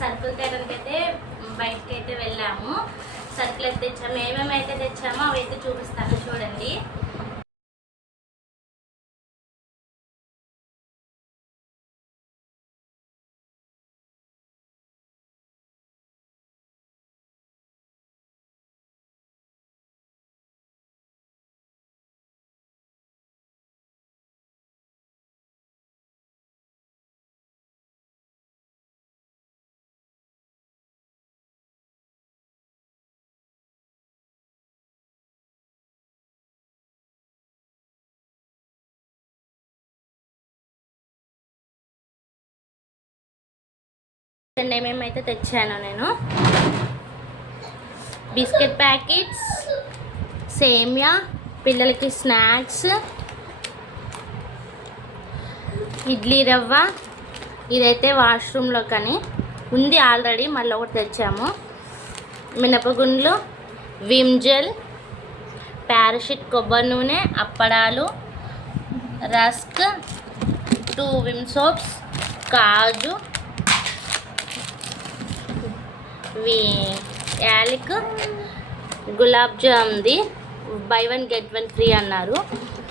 సరుకులు తేడానికి అయితే బయటకి అయితే వెళ్ళాము. సరుకులు అయితే తెచ్చాము. ఏమేమైతే తెచ్చామో అవి అయితే చూపిస్తాను చూడండి. ఏమేమి అయితే తెచ్చాను నేను. బిస్కెట్ ప్యాకెట్స్ సేమియా పిల్లలకి స్నాక్స్ ఇడ్లీ రవ్వ ఇదైతే వాష్రూమ్లో కానీ ఉంది ఆల్రెడీ మళ్ళీ ఒకటి తెచ్చాము. మినపగుండ్లు విమ్ జెల్ పారాషిట్ కొబ్బరి నూనె అప్పడాలు రస్క్ టూ విమ్ సోప్స్ కాజు యాలక్ గులాబ్ జామ్ది buy one get one free అన్నారు.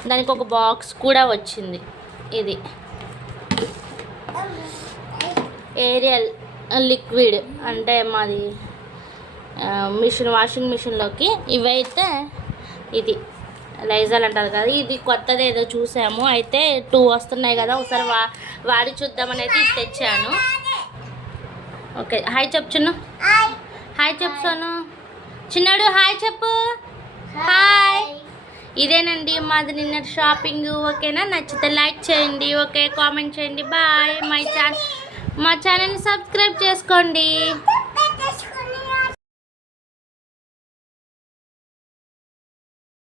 దానికి ఒక బాక్స్ కూడా వచ్చింది. ఇది. ఏరియల్ లిక్విడ్ అంటే మాది మిషన్ వాషింగ్ మిషన్లోకి ఇవైతే ఇది. లైజాల్ అంటారు కదా ఇది కొత్తది ఏదో చూసాము. అయితే టూ వస్తున్నాయి కదా ఒకసారి వా వాడి చూద్దామని అయితే తెచ్చాను. ఓకే హాయ్ చెప్పు చిన్న. హాయ్. చెప్పు సోను. చిన్నాడు హాయ్ చెప్పు. హాయ్. ఇదేనండి మాది నిన్న షాపింగ్ ఓకేనా? నచ్చితే లైక్ చేయండి ఓకే? కామెంట్ చేయండి. బాయ్. మై ఛానల్ మా ఛానల్ని సబ్స్క్రైబ్ చేసుకోండి.